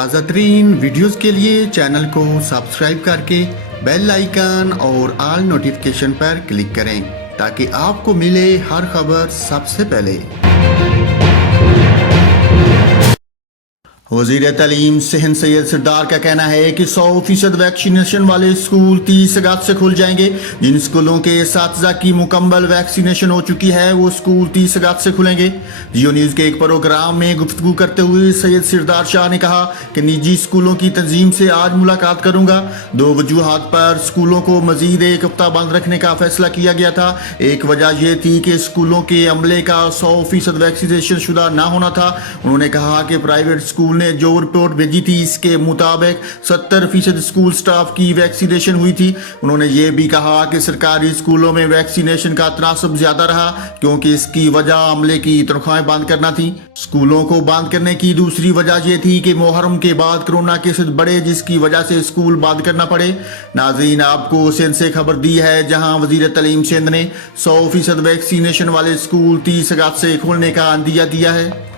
ताज़ा तरीन वीडियोज़ के लिए चैनल को सब्सक्राइब करके बेल आइकन और ऑल नोटिफिकेशन पर क्लिक करें ताकि आपको मिले हर खबर सबसे पहले। वज़ीर तालीम सेहन सैयद सरदार का कहना है कि 100% वैक्सीनेशन वाले स्कूल 30 अगस्त से खुल जाएंगे। जिन स्कूलों के असातिज़ा की मुकम्मल वैक्सीनेशन हो चुकी है वो स्कूल 30 अगस्त से खुलेंगे। जियो न्यूज़ के एक प्रोग्राम में गुफ्तगू करते हुए सैयद सरदार शाह ने कहा कि निजी स्कूलों की तंजीम से आज मुलाकात करूंगा। 2 वजूहात पर स्कूलों को मजीद एक हफ्ता बंद रखने का फैसला किया गया था। एक वजह यह थी कि स्कूलों के अमले का 100% वैक्सीनेशन शुदा ना होना था। उन्होंने कहा कि प्राइवेट स्कूल ने जो रिपोर्ट भेजी थी इसके मुताबिक 70% स्कूल स्टाफ की वैक्सीनेशन हुई थी। उन्होंने ये भी कहा कि सरकारी स्कूलों में वैक्सीनेशन का तनासब ज्यादा रहा क्योंकि इसकी वजह अमले की तनख्वाहें बंद करना थी। स्कूलों को बंद करने की दूसरी वजह यह थी कि मुहर्रम के बाद कोरोना केसेस बढ़े जिसकी वजह से स्कूल बंद करना पड़े। नाज़रीन, आपको सिंध से खबर दी है जहां वजीर तालीम सिंध ने 100% वैक्सीनेशन वाले स्कूल 30 अगस्त से खोलने का अंदिया दिया है।